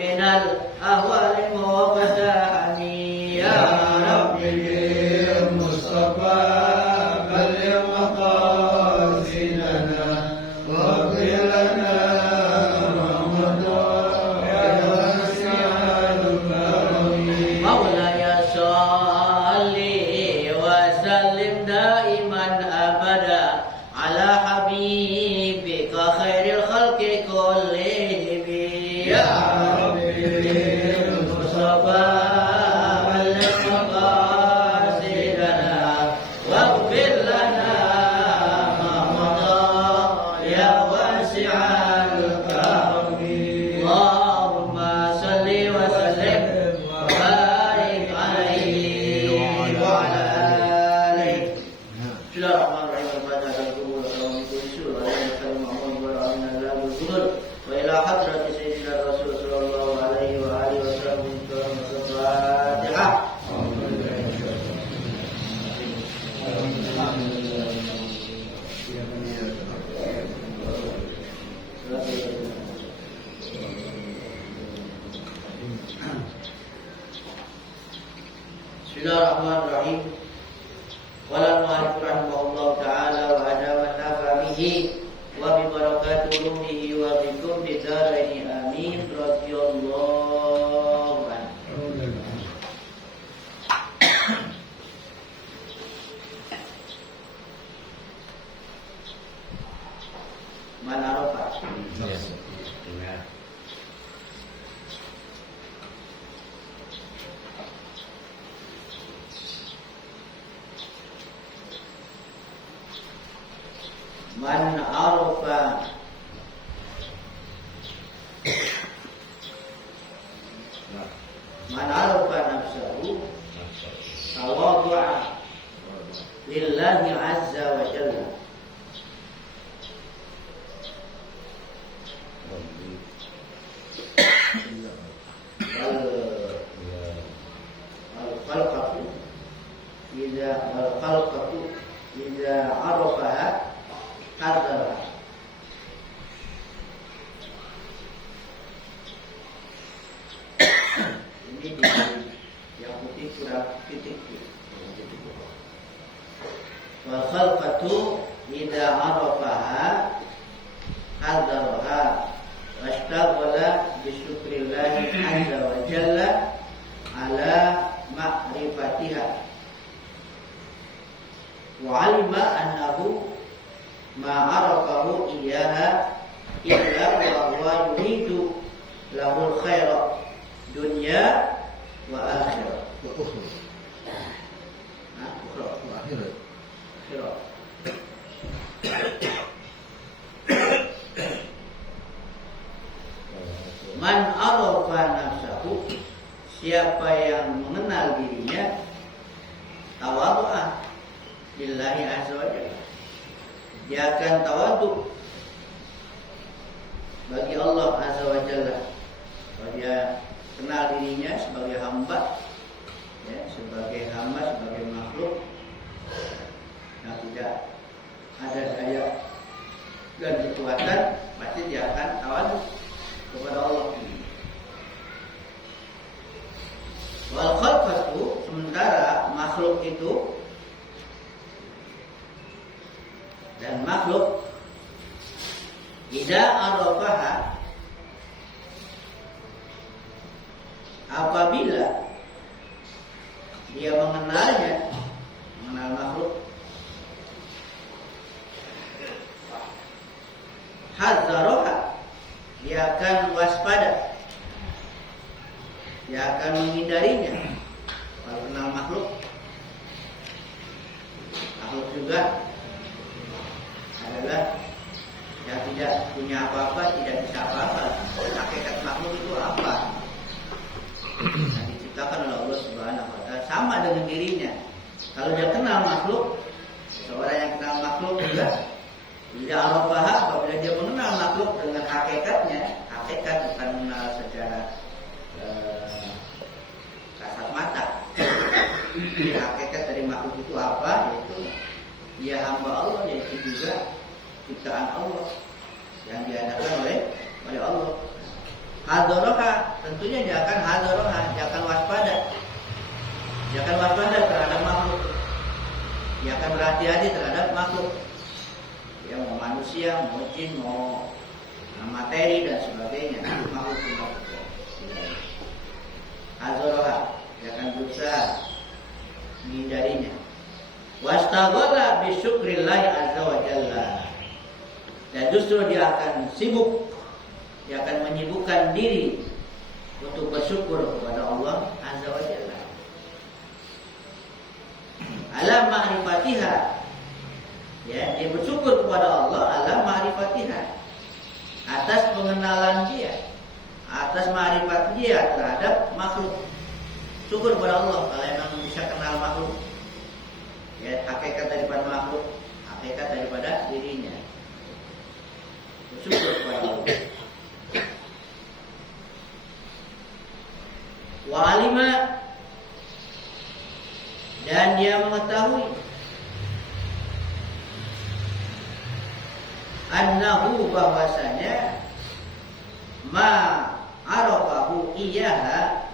minal ahwali muqaddami ya Rabbi Mustafa balligh maqasidana waghfir lana Ramadan ya wasi'al karim Maulaya salli wa sallim daiman abada ala habibika khairil khalqi kullihim ya Rabbi Mustafa balligh maqasidana waghfir lana Ramadan ya wasi'al karim Allahumma salli wa sallim wa barik alaihi wa ala alihi wa ila hadrati sayyidina Rasul sallallahu alaihi wa alihi wasallam Al-Fatihah. Bismillahirrahmanirrahim. Qala al-mu'allif rahimahullah ta'ala wa adama nafamihi wa bi barakati ulumihi wa bikum bidaraini amin radhiyallahu anhu. Man arafa Man arafa nafsahu tawadhu'a lillahi azza wa jalla al-khalqatu idza arafaha hadara. Ini di yang putih kurang titik. Wal khalqatu idza arafaha hadaraha washtaghala bi syukrillahi azza wa jalla ala ma'rifatiha wa 'alima annahu ma arafahu iyyaha illa wa huwa yuridu lahul khaira dunya wa akhirah wa ukhra. Man arafa nafsahu, siapa yang mengenal dirinya, tawadhu'a lillahi azza wa jalla, dia akan tawadhu bagi Allah azza wa jalla. Kalau dia kenal dirinya sebagai hamba, ya, sebagai hamba, sebagai makhluk yang tidak ada daya dan kekuatan, pasti dia akan tawadhu kepada Allah. Wal khalqatu, sementara makhluk itu, dan makhluk idza arafaha, apabila dia mengenalnya, mengenal makhluk, hadzaroha, dia akan waspada, dia akan menghindarinya. Kalau kenal makhluk juga adalah yang tidak punya apa-apa, tidak bisa apa-apa. Hakikat makhluk itu apa? Yang diciptakan oleh Allah Subhanahu wa Ta'ala, sama dengan dirinya. Kalau dia kenal makhluk, seorang yang kenal makhluk juga, bila arafaha, apabila dia mengenal makhluk dengan hakikatnya, hakikat bukan mengenal secara kasat mata. Hakikat dari makhluk itu apa? Yaitu dia hamba Allah, yaitu juga ciptaan Allah yang diadakan oleh Allah. hadoroha, tentunya dia akan hadoroha, dia akan waspada. Dia akan waspada terhadap makhluk. Dia akan berhati-hati terhadap makhluk. Ya, mau manusia, mau jin, mau materi dan sebagainya. Makhluk. Hadoroha, dia akan berusaha menghindarinya. Wastaghala bisyukrillahi azza wa jalla. Dan justru dia akan sibuk, dia akan menyibukkan diri untuk bersyukur kepada Allah azza wa jalla. Ala ma'rifatiha. Ya, dia bersyukur kepada Allah ala ma'rifatiha. Atas pengenalan dia, atas ma'rifat dia terhadap makhluk. Syukur kepada Allah kalau memang bisa kenal makhluk. Ya, hakikat daripada makhluk, hakikat daripada dirinya. Bersyukur kepada Allah. Wa alima, dan dia mengetahui annahu, bahwasanya ma arafahu iyaha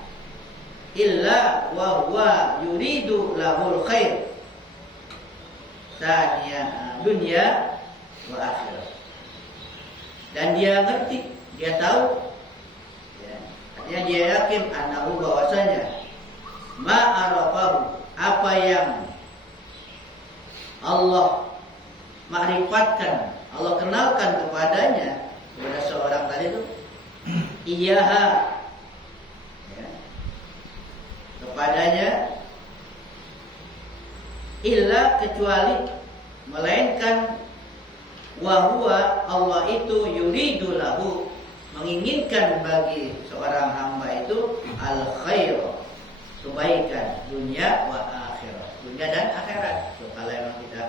illa wa huwa yuridu lahul khair saniya dunia wa akhirat. Dan dia ngerti, dia tahu, ya, artinya dia yakin annahu, bahwasanya ma arafahu, apa yang Allah ma'rifatkan, Allah kenalkan kepadanya, kepada seorang tadi itu iyaha, ya, kepadanya, illa, kecuali, melainkan, wahwa, Allah itu yuridu lahu, menginginkan bagi seorang hamba itu al khair, kebaikan dunia wa akhirat, dunia dan akhirat. So, kalau memang kita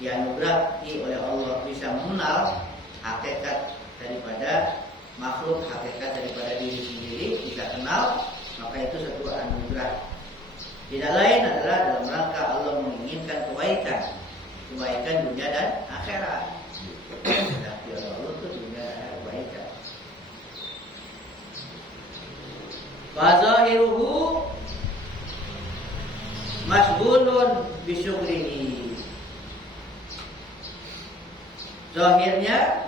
dianugerahi oleh Allah bisa mengenal hakikat daripada makhluk, hakikat daripada diri sendiri, bisa kenal, maka itu satu anugerah. Tidak lain adalah dalam rangka Allah menginginkan kebaikan dunia dan akhirat. Tapi Allah itu dunia dan kebaikan. Fazahiruhu masbulun bisyukrihi. Zahirnya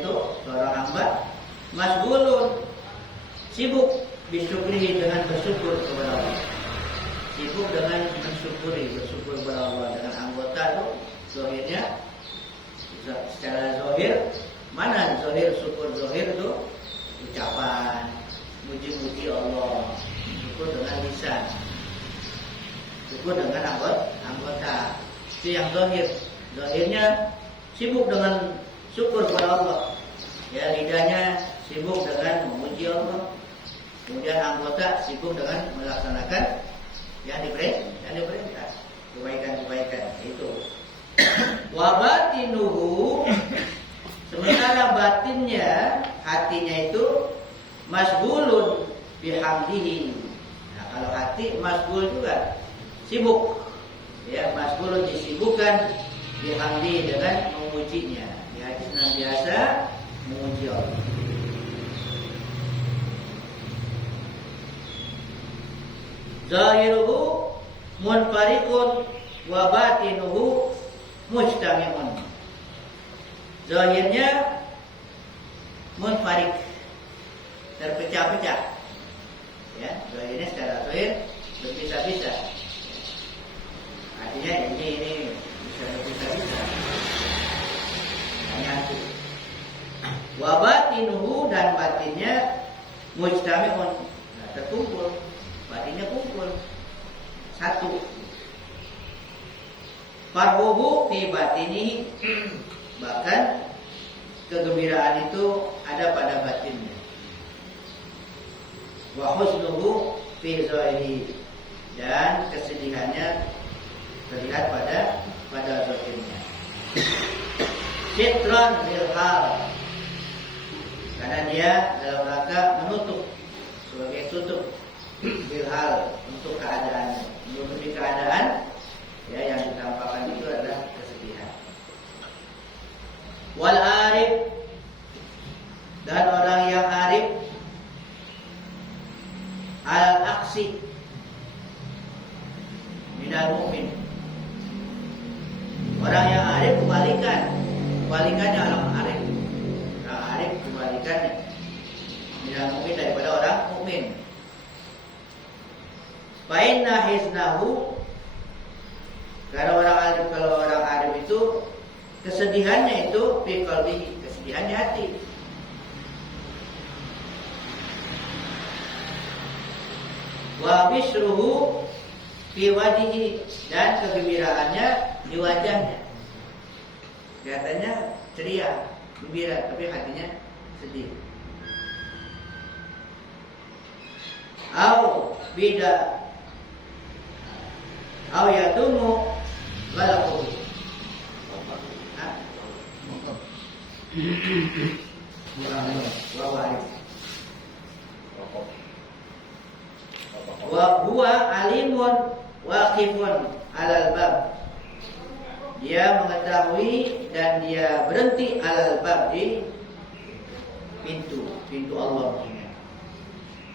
itu seorang hamba masbulun, sibuk, bisyukrihi, dengan bersyukur kepada Allah. Sibuk dengan mensyukuri, bersyukur kepada Allah dengan anggota itu. Zahirnya secara zahir, mana zahir syukur? Zahir itu ucapan muji-muji Allah, syukur dengan lisan, syukur dengan anggota. Itu yang zahir. Zahirnya sibuk dengan syukur kepada Allah. Ya, lidahnya sibuk dengan memuji Allah. Kemudian anggota sibuk dengan melaksanakan yang diperintah, kebaikan-kebaikan itu. Wa batinuhu, sementara batinnya, hatinya itu masbulun bihamdihi. Nah, kalau hati masbul juga sibuk, ya, masbulun disibukkan bihamdihi, dengan memujinya. Ya, senantiasa memuji Allah. Zahiruhu munfariqun wa batinuhu mujtami'un. Zahirnya munfarik, terpecah-pecah. Ya, zahirnya secara zahir berpisah-pisah. Artinya ini bisa berpisah-pisah. Nyatu. Wa batinuhu, dan batinnya mujtami'un, nah, terkumpul. Batinnya kumpul satu. Farhuhu fi batinihi, bahkan kegembiraan itu ada pada batinnya. Wa husnuhu fi zahirihi, dan kesedihannya terlihat pada zahirnya. Sitran lil hal, karena dia dalam rangka menutup, sebagai tutup, bilhal, untuk keadaan, menutupi keadaan, ya, yang ditampakkan itu adalah kesedihan. Wal arif, dan orang yang arif al-aksi minal mu'min. Orang yang arif kebalikannya orang arif. Orang arif kebalikannya minal mu'min, daripada orang mukmin. Fa inna hiznahu, karena kalau orang arif itu kesedihannya itu fi qalbihi, kesedihannya hati. Wa bishruhu fi wajhihi, dan kegembiraannya di wajahnya. Kelihatannya ceria, gembira, tapi hatinya sedih. Au yadumu ghalaqu. Wa huwa alimun waqifun alal bab. Dia mengetahui dan dia berhenti alal bab, di pintu Allah.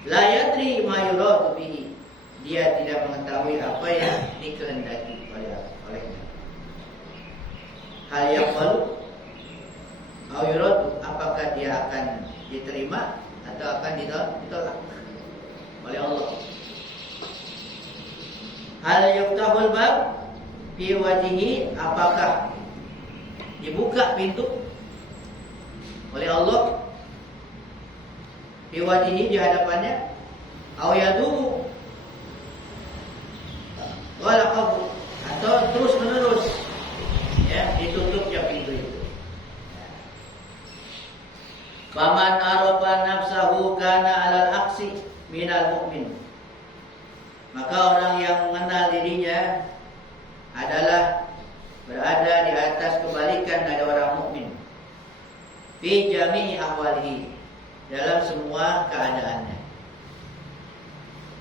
La yadri ma yuradu bihi. Dia tidak mengetahui apa yang dikehendaki olehnya. Hal yaqbalu au yuradu, apakah dia akan diterima atau akan ditolak oleh Allah. Hal yuftahul bab fi wajhihi, apakah dibuka pintu oleh Allah fi wajhihi, di hadapannya, au yadumu wala qabul, atau terus menerus ya ditutupnya pintu itu. Faman arafa nafsahu kana alal aksi minal mu'min, maka orang yang mengenal dirinya adalah berada di atas kebalikan dari orang mukmin. Fi jami'i ahwalihi, dalam semua keadaannya.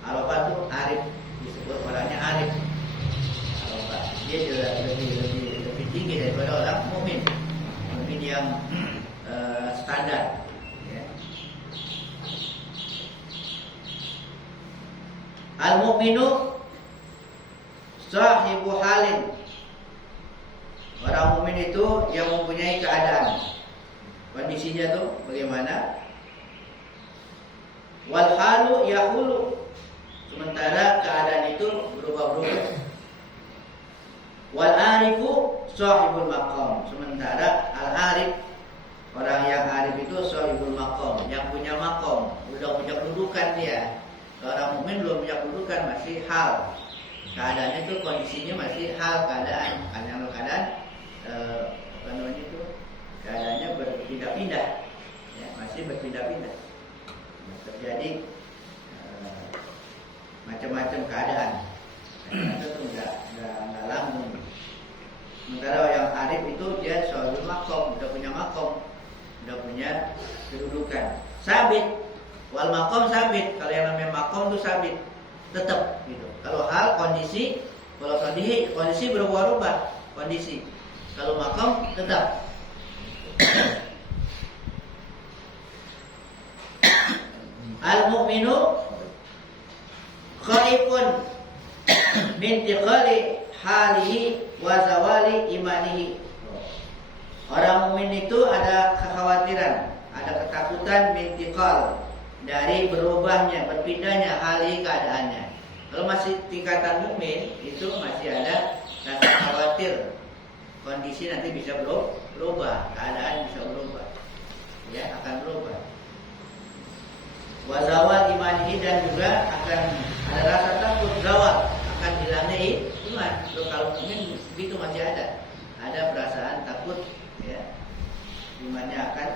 Arafah itu arif, disebut orangnya arif. Arafah dia lebih tinggi daripada orang mukmin. Mukmin yang standar. Ya. Al-mu'minu sahibu halin. Orang mukmin itu yang mempunyai keadaan. Kondisinya tuh bagaimana? Wal halu yahulu, sementara keadaan itu berubah-ubah. Wal arifu sahibul maqam, sementara al-arif, orang yang arif itu sahibul maqam, yang punya maqam, udah punya kedudukan dia. Orang mukmin belum punya kedudukan, masih hal. Keadaannya itu kondisinya masih hal keadaan. Kalau keadaan apa namanya itu, keadaannya berpindah-pindah, ya, masih berpindah-pindah. Terjadi macam-macam keadaan. Itu enggak langsung. Sementara yang arif itu dia sahibul maqam, udah punya maqam, udah punya kedudukan. Sabit. Wal maqam sabit. Kalau yang namanya maqam itu sabit, tetap gitu. Kalau hal kondisi, kalau kondisi berubah-ubah kondisi. Kalau maqam tetap. Al mu'minu khaifun min tiqali halihi wa zawali imanihi. Orang mukmin itu ada kekhawatiran, ada ketakutan min tiqal, dari berubahnya, berpindahnya hali keadaannya. Kalau masih tingkatan mukmin itu masih ada rasa khawatir kondisi nanti bisa berubah, keadaan bisa berubah, ya akan berubah. Wazawal imanihi, dan juga akan ada rasa takut zawal, akan hilangnya iman. Kalau mukmin begitu masih ada perasaan takut, ya imannya akan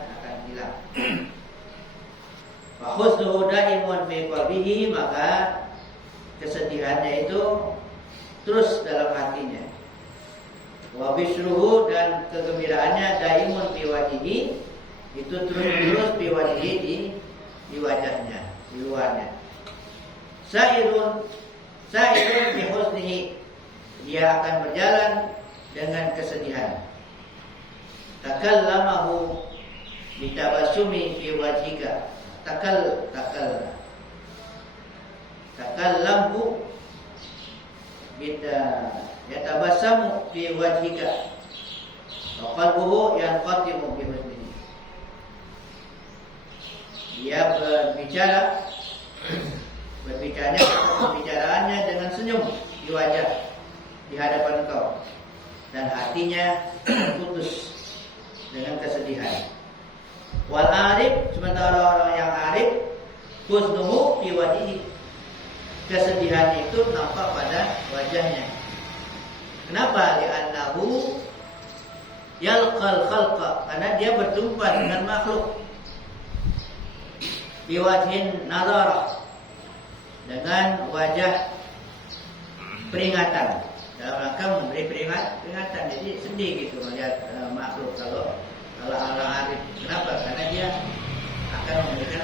hilang. Fa husnuhu daimun fi qalbihi, maka kesedihannya itu terus dalam hatinya. Wa bishruhu, dan kegembiraannya daimun fi wajhihi, itu terus fi wajhihi, di wajahnya, di luarnya. Sa'irun bi husnihi, dia akan berjalan dengan kesedihan. Takallamahu bitabassumi fi wajhika. Takal yatabassamu fi wajhika wa qalbuhu yanqati'u bi husnihi. Dia berbicaraannya dengan senyum di wajah di hadapan engkau, dan hatinya putus dengan kesedihan. Wal arif, sementara orang yang arif, husnuhu fi wajhihi, kesedihan itu nampak pada wajahnya. Kenapa? Li'annahu yalqal khalqa, karena dia berjumpa dengan makhluk. Biwajhin nadharah, dengan wajah peringatan, dalam rangka memberi peringatan. Jadi sedih gitu melihat makhluk kalau orang arif. Kenapa? Karena dia akan memberikan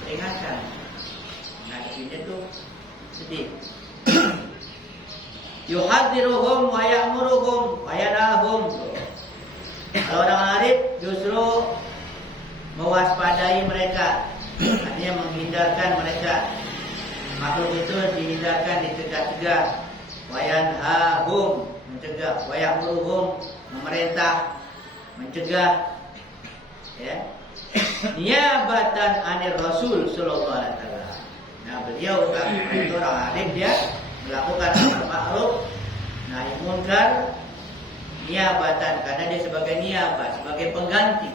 peringatan. Nah, ini tuh sedih. Yuhadziruhum wa ya'muruhum wa yanahum. Kalau orang arif justru mewaspadai mereka, artinya menghindarkan mereka. Makhluk itu dihindarkan, dicegah-cegah. Wa yanhahum, mencegah. Wa ya'muruhum, memerintah, mencegah. Ya. Niyabatan anir Rasul sallallahu alaihi wasallam. Nah, beliau itu orang alim, dia melakukan amar ma'ruf nahi munkar niyabatan, karena dia sebagai niyabah, sebagai pengganti,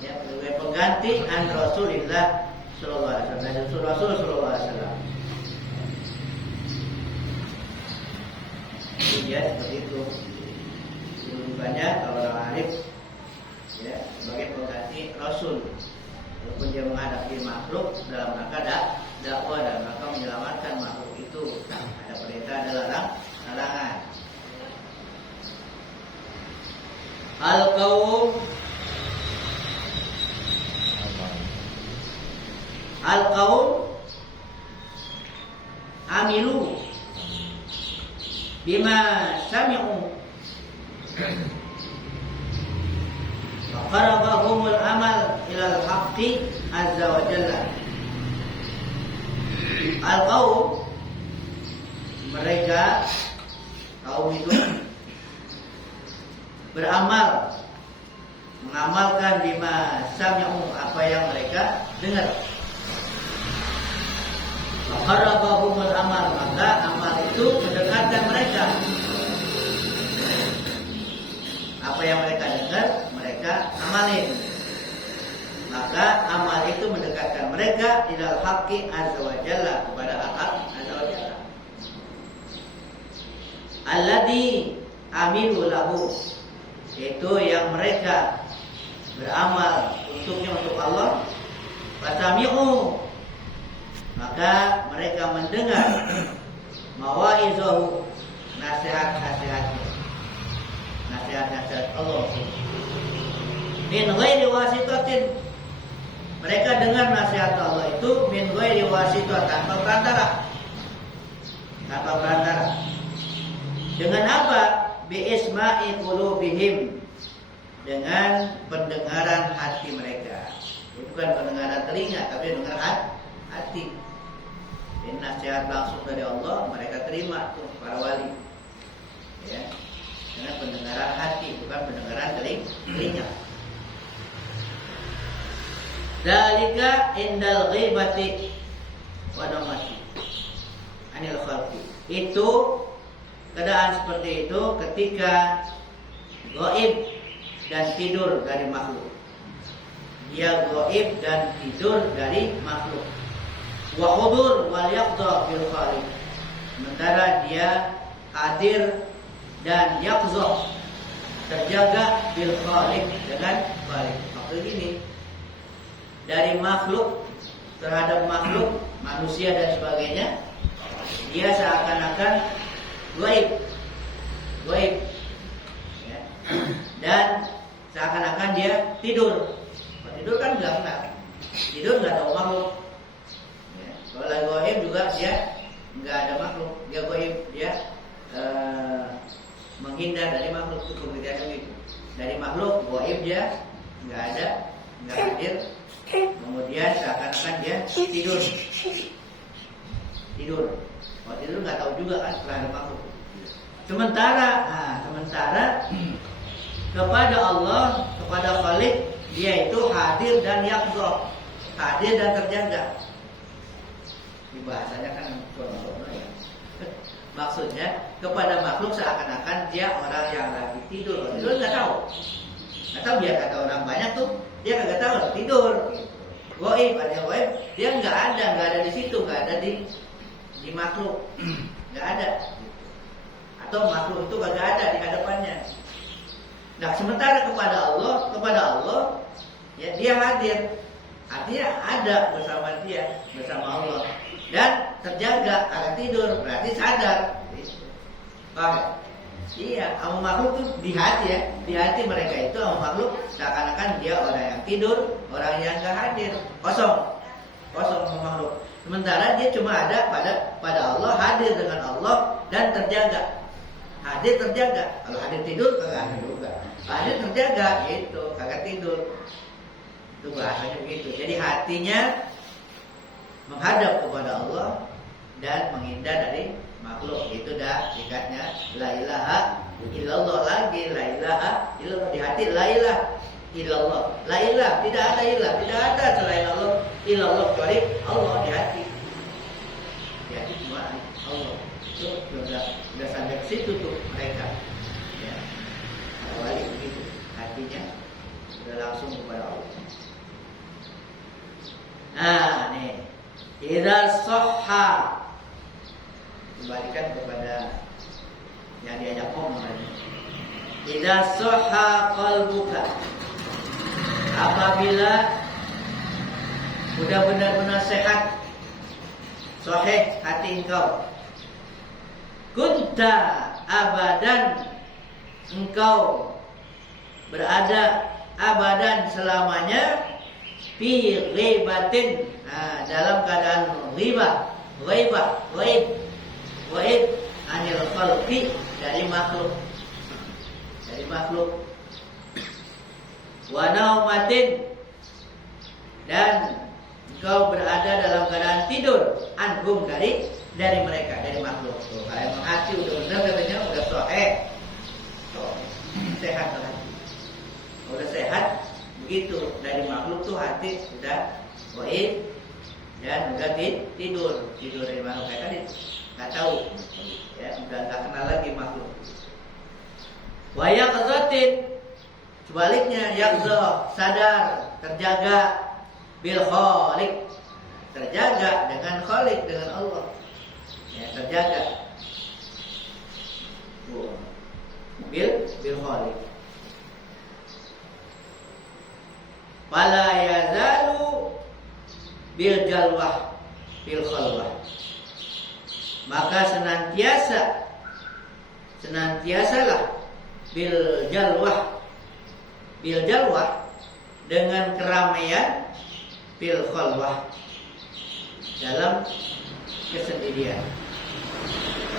ya, sebagai pengganti an Rasulillah sallallahu alaihi wasallam, dari Rasul sallallahu alaihi wasallam. Dia seperti itu. Kedudukannya kalau orang arif, ya, sebagai pengganti Rasul. Walaupun dia menghadapi makhluk dalam rangka dakwah, dalam rangka menyelamatkan makhluk itu, ada perintah, ada larangan. Al-qaum amilu bima sami'u wa qarabahumul amal ilal haqqi azza wa jalla. Al-qaum, mereka, kaum itu beramal, mengamalkan bima sami'u, apa yang mereka dengar. Wa qarabahumul amal, maka amal itu mendekatkan mereka. Apa yang mereka dengar, mereka amalin. Maka amal itu mendekatkan mereka ilal haqqi azza wa jalla, kepada hak azza wa jalla. Alladzi amilu lahu, itu yang mereka beramal untuknya, untuk Allah. Fasami'u, maka mereka mendengar mawaizahu, nasihat-nasihatnya, nasihat-nasihat Allah. Min ghairi wasitatin, mereka dengar nasihat Allah itu min ghairi wasitah, tanpa perantara. Tanpa perantara. Dengan apa? Bi isma'i qulubihim, dengan pendengaran hati mereka. Bukan pendengaran telinga, tapi pendengaran hati. Ini nasihat langsung dari Allah, mereka terima tuh para wali. Ya. Dengan pendengaran hati, bukan pendengaran telinga. Dzalika indal ghibati wa namati anil khalqi. Itu keadaan seperti itu ketika gaib dan tidur dari makhluk. Dia gaib dan tidur dari makhluk. Wa hudur wal yaqdha bil khaliq. Sementara dia hadir dan yaqdha, terjaga bil khaliq, dengan khaliq. Maksud ini, dari makhluk terhadap makhluk, manusia dan sebagainya, dia seakan-akan gaib, ya. Dan seakan-akan dia tidur. Kalau tidur kan nggak kenal, tidur nggak tahu makhluk. Ya. Kalau lagi gaib juga dia nggak ada makhluk, dia gaib, dia menghindar dari makhluk. Itu pengertiannya gitu. Dari makhluk gaib, dia nggak ada, nggak hadir. Kemudian seakan-akan dia tidur. Kalau tidur nggak tahu juga kan setelah ada makhluk. Sementara kepada Allah, kepada Khalik, dia itu hadir dan yaqdha, hadir dan terjaga. Di bahasanya kan sono ya. Maksudnya kepada makhluk seakan-akan dia orang yang lagi tidur. Tidur nggak tahu. Atau dia kata orang banyak tuh, dia nggak tahu tidur. Goib, ada goib, dia nggak ada di situ, nggak ada di makhluk, nggak ada. Atau makhluk itu nggak ada di hadapannya. Nah, sementara kepada Allah, ya dia hadir, artinya ada bersama dia, bersama Allah, dan terjaga, agak tidur, berarti sadar. Paham? Iya, sama makhluk tuh di hati ya, di hati mereka itu sama makhluk seakan-akan dia orang yang tidur, orang yang nggak hadir, kosong sama makhluk. Sementara dia cuma ada pada Allah, hadir dengan Allah dan terjaga. Hadir terjaga. Kalau hadir tidur kagak hadir juga. Hadir terjaga gitu, kagak tidur. Itu bahasanya begitu. Jadi hatinya menghadap kepada Allah dan menghindar dari makhluk. Itu dah sikatnya la ilaha illallah lagi, la ilaha illallah di hati, la ilaha illallah. La ilaha, tidak ada ilah, tidak ada selain Allah. Illallah kecuali Allah di hati. Di hati cuma Allah. Itu sudah sampai ke situ tuh mereka. Ya. Awali begitu, hatinya sudah langsung kepada Allah. Nah, nih. Idza sahha, kembalikan kepada yang diajak ngomong tadi. Idza sahha qalbuka, apabila sudah benar-benar sehat, sahih hati engkau, kunta abadan, engkau berada abadan selamanya fi ghibatin, dalam keadaan ghibah, ghaib anil khalqi, dari makhluk wa naumatin, dan engkau berada dalam keadaan tidur, anhum, dari mereka, dari makhluk. Tuh, kalau emang hati udah benar katanya udah sahih, sehat hati. Udah sehat begitu, dari makhluk tuh hati sudah ghaib dan udah tidur dari makhluk. Mereka nggak tahu, ya udah nggak kenal lagi makhluk. Wa yaqzatin, sebaliknya yaqza, sadar, terjaga, bil khaliq, terjaga dengan khaliq, dengan Allah, ya terjaga bil khaliq. Fala yazalu bil jalwah bil khalwah, maka senantiasalah bil jalwah dengan keramaian, bil khalwah dalam kesendirian.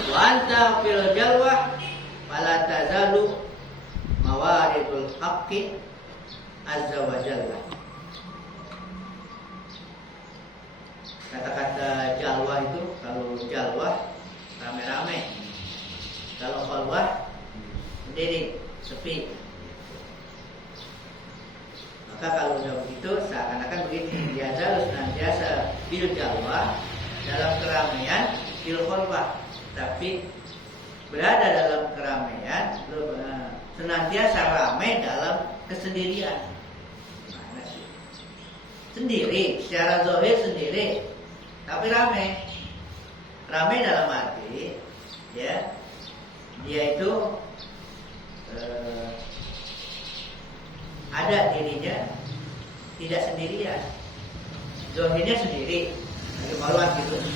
Wa anta fil jalwah fala tazalu mawaridul haqqi azza wa jalla. Kata-kata jalwah itu, kalau jalwah rame-rame, kalau khalwah sendiri, sepi. Maka kalau udah begitu, seakan-akan begitu, biasa harus senantiasa bil jalwah, dalam keramaian, bil khalwah, tapi berada dalam keramaian, senantiasa ramai dalam kesendirian. Sendiri, secara zahir sendiri, tapi ramai dalam arti, ya, dia itu ada dirinya, tidak sendirian. Zahirnya sendiri, lagi maluan gitu, ya,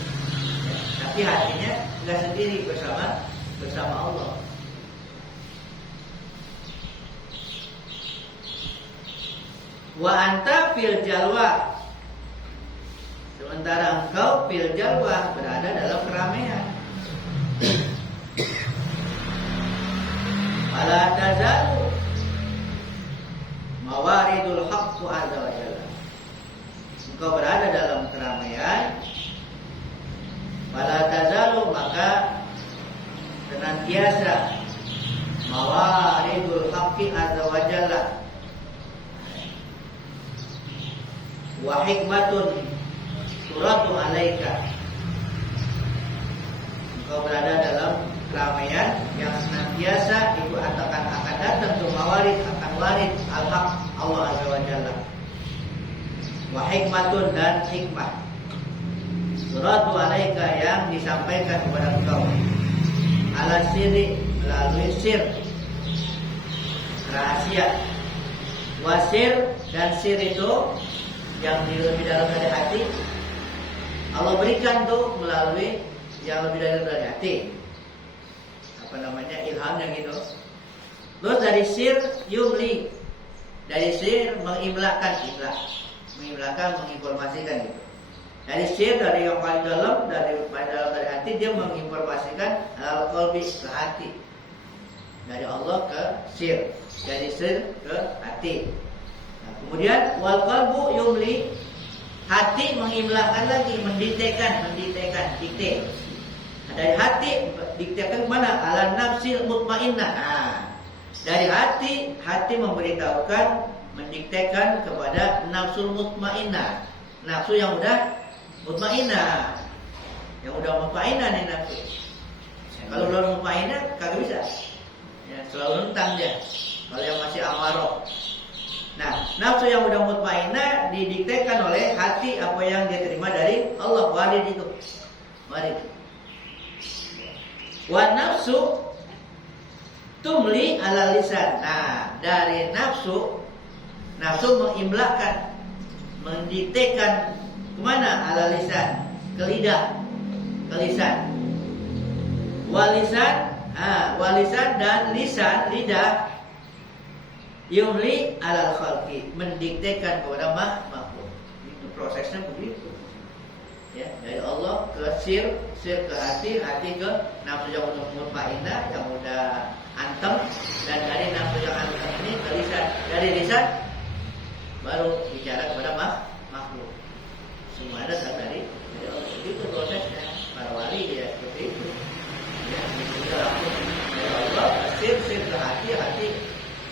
tapi hatinya nggak sendiri, bersama Allah. Wa anta fil jalwa, sementara engkau fil jalwa, berada dalam keramaian. Fala tazalu mawaridul haqqu azza wa jalla, engkau berada dalam keramaian. Fala tazalu, maka senantiasa senantiasa mawaridul haqqi azza wa jalla wa hikmatun turatu alaika. Engkau berada dalam keramaian yang senantiasa itu akan datang untuk mawarid, akan warid al-haq Allah azza wa jalla. Wa hikmatun, dan hikmah turatu alaika yang disampaikan kepada engkau ala sirri, melalui sir, rahasia. Wasir, dan sir itu yang lebih dalam dari hati, Allah berikan tuh melalui yang lebih dalam dari hati. Apa namanya, ilhamnya gitu. Terus dari sir yumli, dari sir mengimlakan, menginformasikan gitu. Dari sir, dari yang paling dalam, dari hati, dia menginformasikan al-qalbi, ke hati. Dari Allah ke sir, dari sir ke hati. Nah, kemudian wal qalbu yumli, hati mengimlakan lagi, mendiktekan, dikte. Nah, dari hati diktekan kemana? Ala nafsil mutmainnah. Nah, dari hati memberitahukan, mendiktekan kepada nafsul mutmainnah, nafsu yang udah mutmainnah, nih nafsu. Kalau belum mutmainnah kagak bisa. Ya, selalu nentang dia. Kalau yang masih amarah. Nah, nafsu yang udah mutmainnah didiktekan oleh hati apa yang dia terima dari Allah, warid itu. Warid. Wa nafsu tumli ala lisan. Nah, dari nafsu mengimlakan, mendiktekan kemana? Ala lisan, ke lidah, ke lisan. Walisan dan lisan, lidah yumli alal khalqi, mendiktekan kepada makhluk. Itu prosesnya begitu. Ya, dari Allah ke sir ke hati ke nafsu yang udah mutmainnah, yang udah antem, dan dari nafsu yang antem ini ke lisan. Dari lisan baru bicara kepada makhluk. Semua ada dari Allah. Itu prosesnya. Para wali ya seperti itu. Ya, itu langsung dari Allah sir ke hati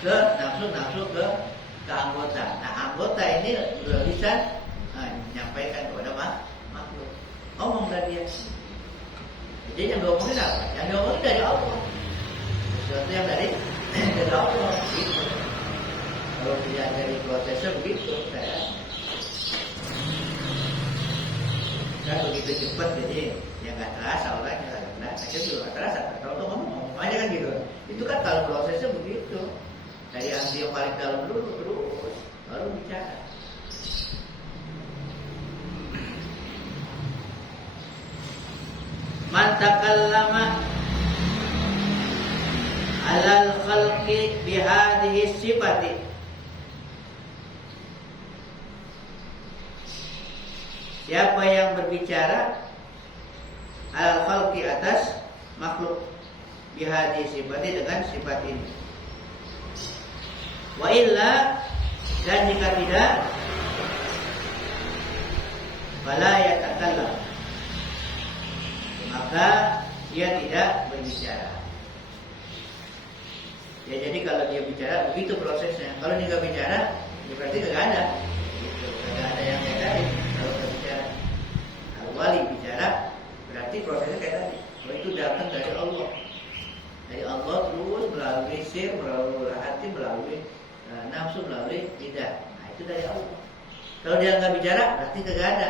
ke nafsu ke anggota. Nah, anggota ini udah lisan menyampaikan kepada makhluk. Ngomong dari dia. Jadi yang diomongin apa? Yang diomongin dari Allah. Sesuatu yang dari Allah. Gitu. Kalau dia dari prosesnya begitu, kan begitu cepat, jadi ya nggak terasa orangnya, juga nggak terasa. Kalau ngomong aja kan gitu. Itu kan kalau prosesnya begitu, dari hati yang paling dalam dulu terus baru bicara. Man takallama alal khalqi bihadhihi sifati, siapa yang berbicara alal khalqi, atas makhluk, bihadhihi sifati, dengan sifat ini. Wa illa, dan jika tidak, fala yatakallam, maka dia tidak berbicara. Ya, jadi kalau dia bicara begitu prosesnya. Kalau dia nggak bicara, ya berarti nggak ada. Gitu. Nggak ada yang kayak tadi. Kalau berbicara, kalau wali bicara, berarti prosesnya kayak tadi. Kalau itu datang dari Allah, terus melalui sir, melalui hati, melalui nafsu, melalui lidah. Nah, itu dari Allah. Kalau dia nggak bicara, berarti nggak ada.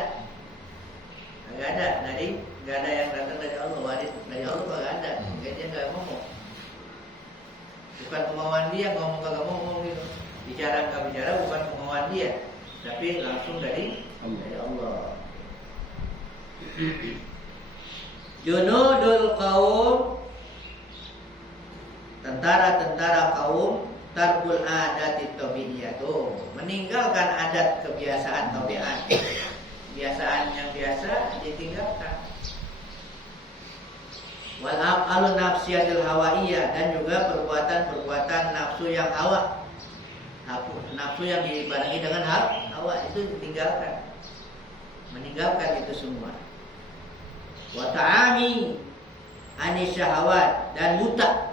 Nggak ada yang datang dari Allah. Waris dari Allah nggak ada. Dia nggak ngomong. Bukan kemauan dia ngomong kagak ngomong gitu. Bicara nggak bicara bukan kemauan dia, tapi langsung dari Allah. Junudul kaum, tentara kaum, tarbul adat tabi'iyatu, meninggalkan adat kebiasaan tabiat. Kebiasaan yang biasa ditinggalkan. Wal af'alu nafsiyatil hawaiyah, dan juga perbuatan nafsu yang hawa. Nafsu yang dibarengi dengan hawa itu ditinggalkan. Meninggalkan itu semua. Wa ta'ami anis syahwat, dan buta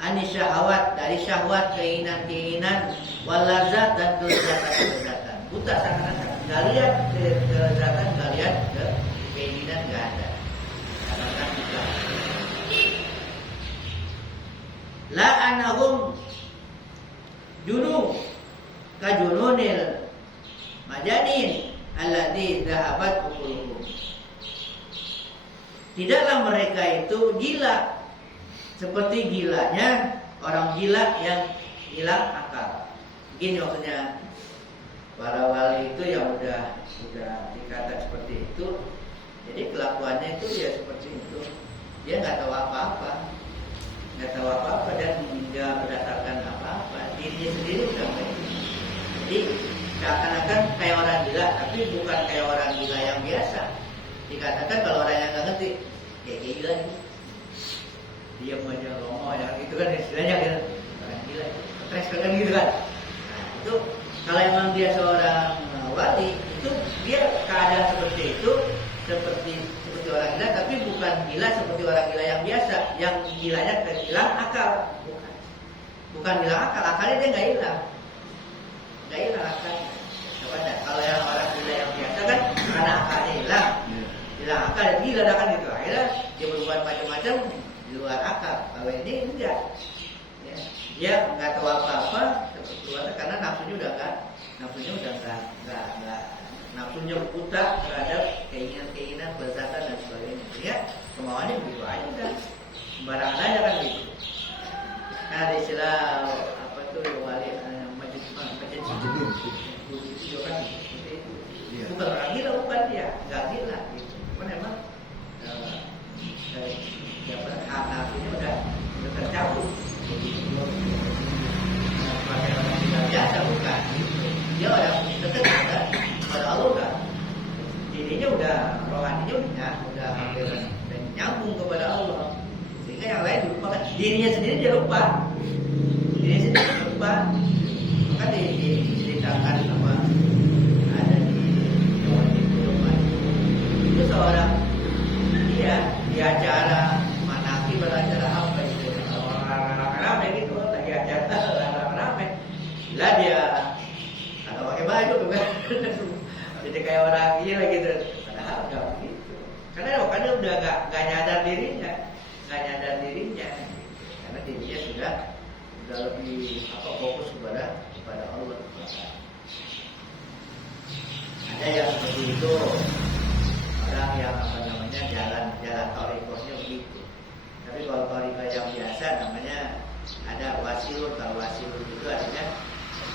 anis syahwat, dari syahwat, keinginan-keinginan, wal lazat, dan kelezatan-kelezatan. Buta seakan-akan nggak lihat kelezatan, nggak lihat keinginan, nggak ada. Seakan-akan buta. La anahum junub kajununil majanin alladzi dhahabat uquluhum. Tidaklah mereka itu gila seperti gilanya orang gila yang hilang akal. Begini maksudnya, para wali itu yang udah dikata seperti itu, jadi kelakuannya itu ya seperti itu. Dia nggak tahu apa-apa, dan nggak berdasarkan apa-apa. Dirinya sendiri udah kayak gitu. Jadi seakan-akan kayak orang gila, tapi bukan kayak orang gila yang biasa. Dikatakan kalau orang yang nggak ngerti, kayak gila nih, diam aja ngomong ya gitu kan istilahnya gitu. Orang gila, stres kan gitu kan. Nah itu kalau emang dia seorang wali, itu dia keadaan seperti itu, seperti orang gila, tapi bukan gila seperti orang gila yang biasa, yang gilanya hilang akal, bukan hilang akal, akalnya dia nggak hilang akalnya. Kalau yang orang gila yang biasa kan karena akalnya hilang akal, dan gila kan gitu, akhirnya dia berbuat macam-macam di luar akal. Kalau ini enggak, ya. Dia nggak tahu apa-apa karena nafsunya udah nafsunya buta terhadap keinginan, kelezatan dan sebagainya. Ya, kemauannya begitu aja udah, sembarangan aja kan gitu. Nah, ada istilah apa tuh wali majid itu kan seperti itu. Bukan orang gila, bukan dia, nggak gila gitu. Cuman emang hak nafsunya udah tercabut. Pakai orang gila biasa bukan. Dia orang dekat pada Allah kan, dirinya udah rohaninya udah hampir nyambung kepada Allah, sehingga yang lain dilupakan, dirinya sendiri dia lupa, maka diceritakan apa ada di Jawa Timur itu seorang dia di acara manaki, beracara apa itu orang ramai gitu, lagi acara ramai, lah dia atau pakai baju tuh kan. Jadi kayak orang gila gitu. Padahal enggak begitu. Karena udah enggak nyadar dirinya. Karena dirinya sudah lebih fokus kepada Allah. Ada yang seperti itu. Orang yang jalan thariqahnya begitu. Tapi kalau thariqah yang biasa namanya ada wasilun. Kalau wasilun itu artinya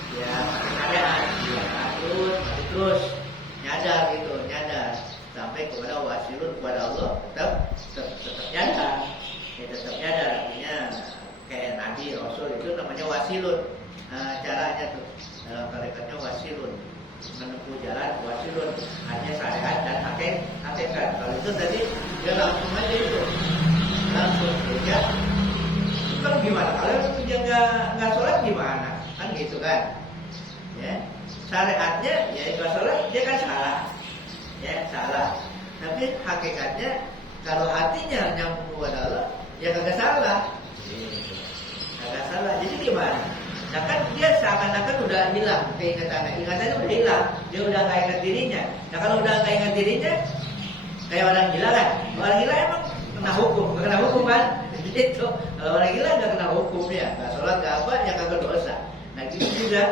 ya keadaan dia takut terus nyadar sampai kepada wasilun, kepada Allah tetap nyadar, tetap nyadar, artinya kayak Nabi Rasul itu namanya wasilun. Caranya tuh dalam tarikatnya wasilun, menempuh jalan wasilun, hanya syariat dan hakikat. Kalau itu tadi dia langsung aja itu langsung ya. Kalau gimana kalau dia nggak sholat gimana kan gitu kan ya, syariatnya ya nggak sholat dia kan salah ya, tapi hakikatnya kalau hatinya nyambung kepada Allah ya kagak salah. Jadi gimana? Nah kan dia seakan-akan udah hilang ingatannya udah hilang, dia udah nggak ingat dirinya. Nah kalau udah nggak ingat dirinya kayak orang gila kan, orang gila emang kena hukum kan gitu. Kalau orang gila nggak kena hukum ya, nggak sholat nggak apa ya kagak dosa. Nah gitu juga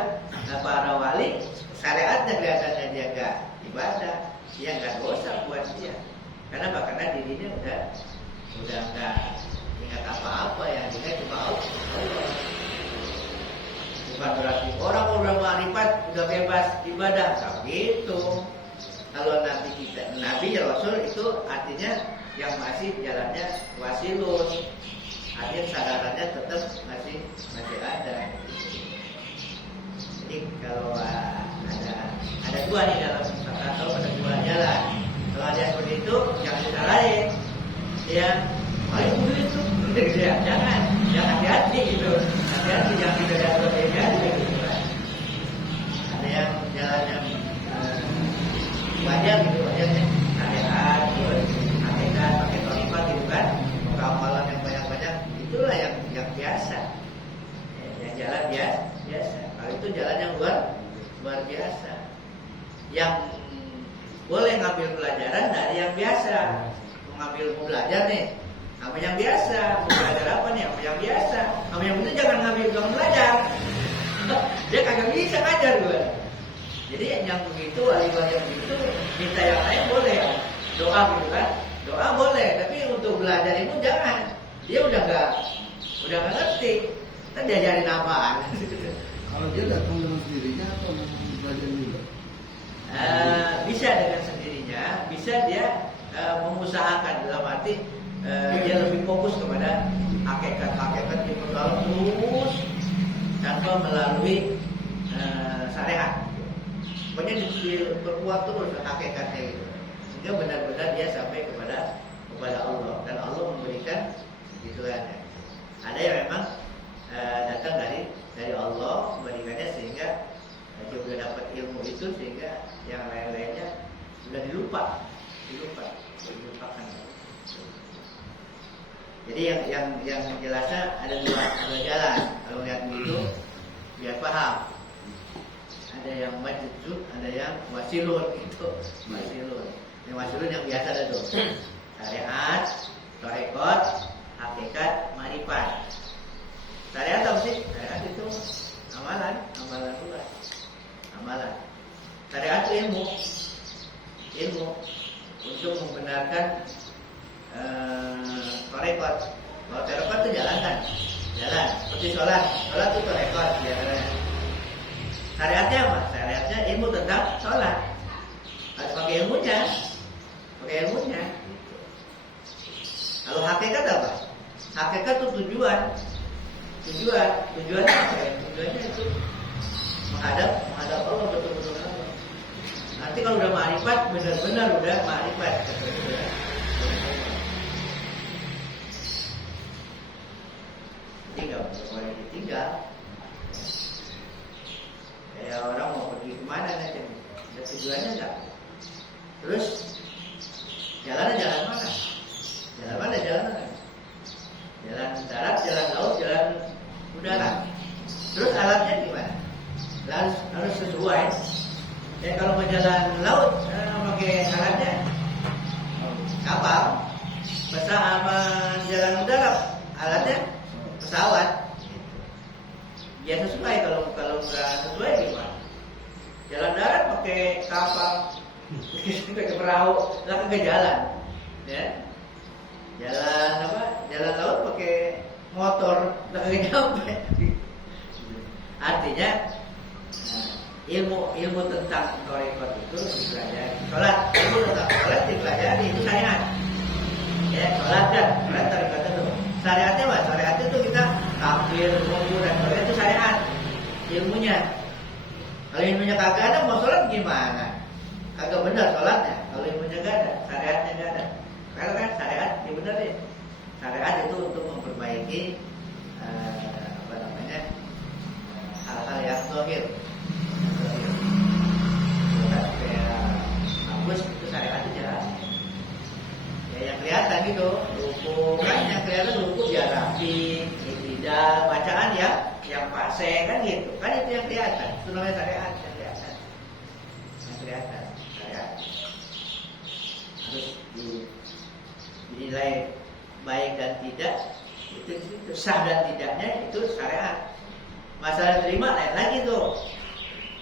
para wali syariatnya kelihatannya dia nggak ibadah, dia nggak dosa buat dia. Karena dirinya udah nggak ingat apa-apa, yang ingat cuma Allah. Bukan berarti orang udah ma'rifat udah bebas ibadah, gitu. Kalau Nabi Rasul itu artinya yang masih jalannya wasilun, artinya kesadarannya tetap masih ada. Jadi kalau ada dua nih dalam atau ada dua jalan. Kalau ada seperti itu jangan disalahin. Ya, paling itu ya, jangan hati-hati gitu. Hati-hati jangan kita dapat beda gitu kan. Ada yang jalannya wajar gitu, wajarnya syariat, hakikat boleh ngambil pelajaran dari yang biasa. Mau belajar nih, apa yang biasa? Mau belajar apa nih? Apa yang biasa? Apa yang betul jangan ngambil belum belajar. Dia kagak bisa ngajar gue. Jadi yang begitu, wali-wali yang begitu, minta yang lain boleh ya. Doa gitu kan? Doa boleh, tapi untuk belajar itu jangan. Dia udah nggak ngerti. Kita diajarin apaan? Kalau dia datang dengan sendirinya atau belajar juga? Bisa dengan sendirinya, bisa dia mengusahakan dalam arti dia lebih fokus kepada hakikat di persoalan terus tanpa melalui syariat. Pokoknya diperkuat terus hakikatnya gitu, sehingga benar-benar dia sampai kepada Allah dan Allah memberikan gituannya. Ada yang memang datang dari Allah memberikannya sehingga dia sudah dapat ilmu itu sehingga yang lain-lainnya sudah dilupakan. Jadi yang jelasnya ada dua jalan. Kalau lihat begitu biar paham. Ada yang majzub, ada yang wasilun itu wasilun. Yang wasilun yang biasa ada tuh. Syariat, tarekat, hakikat, marifat. Syariat apa sih? Syariat itu amalan pula. Amalan. Syariat itu ilmu untuk membenarkan tarekat. Kalau tarekat itu jalan. Seperti sholat itu tarekat jalan. Syariatnya apa? Syariatnya ilmu tentang sholat. Harus pakai ilmunya. Kalau hakikat apa? Hakikat itu tujuan. Tujuannya apa ya? Tujuannya itu menghadap Allah betul-betul Allah. Nanti kalau udah ma'rifat, benar-benar udah ma'rifat. Jadi nggak boleh ditinggal. Kayak orang mau pergi kemana aja, ada tujuannya nggak? Terus jalan mana? Jalan darat, jalan laut, jalan udara. Terus alatnya gimana? Harus sesuai. Ya kalau mau jalan laut, pakai alatnya kapal. Sama jalan udara, alatnya pesawat. Ya sesuai. Kalau nggak sesuai gimana? Jalan darat pakai kapal, pakai perahu, lah ke jalan. Ya. Jalan laut pakai motor, lah ke nyampe. Artinya ilmu tentang tarekat itu dipelajari. Ilmu tentang sholat dipelajari, itu syariat. Ya, sholat tarekat itu. Syariatnya apa? Syariat itu kita kafir, wudu dan sholat itu syariat. Ilmunya. Kalau ilmunya kagak ada, mau sholat gimana? Kagak benar sholatnya. Kalau ilmunya gak ada, syariatnya gak ada. Karena kan syariat, ya benar deh. Syariat itu untuk memperbaiki hal-hal yang zahir. Kayak bagus itu syariat itu jelas. Ya yang kelihatan gitu, ruku kan yang kelihatan ruku ya rapi, tidak bacaan yang fase kan gitu. Kan itu yang kelihatan. Itu namanya syariat yang kelihatan. Syariat harus dinilai baik dan tidak, itu sah dan tidaknya itu syariat. Masalah terima lain lagi tuh,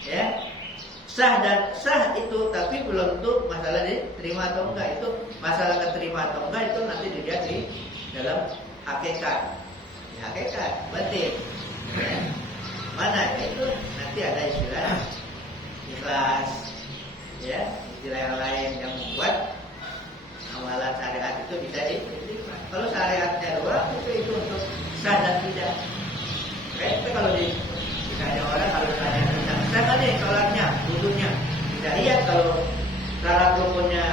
ya sah itu, tapi belum tentu masalah diterima atau enggak. Itu masalah keterima atau enggak itu nanti dilihat di dalam hakikat. Di hakikat batin, mana itu nanti ada istilah ikhlas, ya istilah yang lain yang membuat amalan syariat itu bisa diterima. Kalau syariatnya doang itu untuk sah dan tidak. Tapi kalau ditanya orang, kalau ditanya tentang sah nih sholatnya, wudunya, tidak lihat kalau syarat rukunnya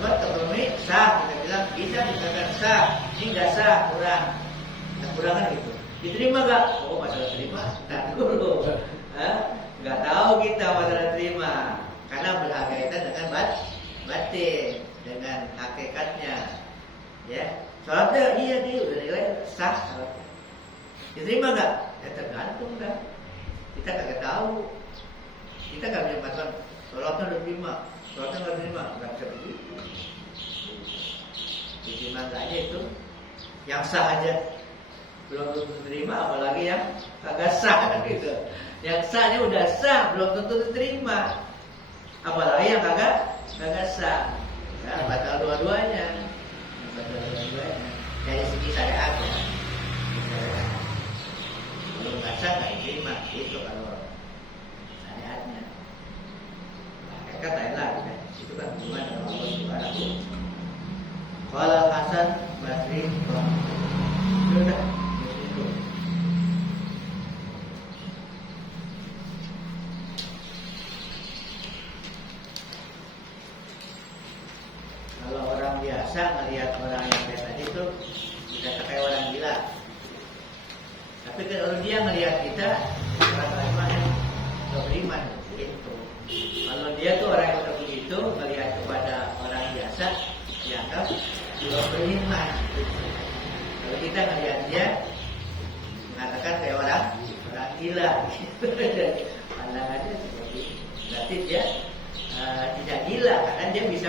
terpenuhi sah, kita bilang bisa dikatakan sah, ini nggak sah, kurang kan gitu. Diterima nggak? Oh masalah terima, tak dulu. Nggak tahu kita masalah terima, karena berkaitan dengan batin, dengan hakikatnya, ya. Sholatnya iya dia udah nilai sah sholatnya. Diterima nggak? Ya tergantung dah. Kita kagak tahu. Kita nggak bisa mengatakan sholatnya udah terima. Kalau nggak terima, nggak bisa begitu. Diterima aja itu, yang sah aja belum tentu diterima, apalagi yang kagak sah gitu. Yang sahnya udah sah, belum tentu diterima, apalagi yang kagak sah. Ya, batal dua-duanya. Dari segi syariat ya. Kalau nggak sah nggak diterima, itu kalau syariatnya. Hakikat lain lagi kan. Itu kan hubungan dengan Allah Subhanahu. Qala Hasan Basri, sudah. Kalau orang biasa ngelihat orang yang kayak tadi itu bisa kayak orang gila. Tapi kalau dia ngelihat kita orang beriman yang beriman itu. Kalau dia tuh orang yang udah begitu ngelihat kepada orang biasa, dianggap belum beriman. Kalau kita ngelihat dia mengatakan kayak orang gila. Pandangannya seperti berarti dia tidak gila karena dia bisa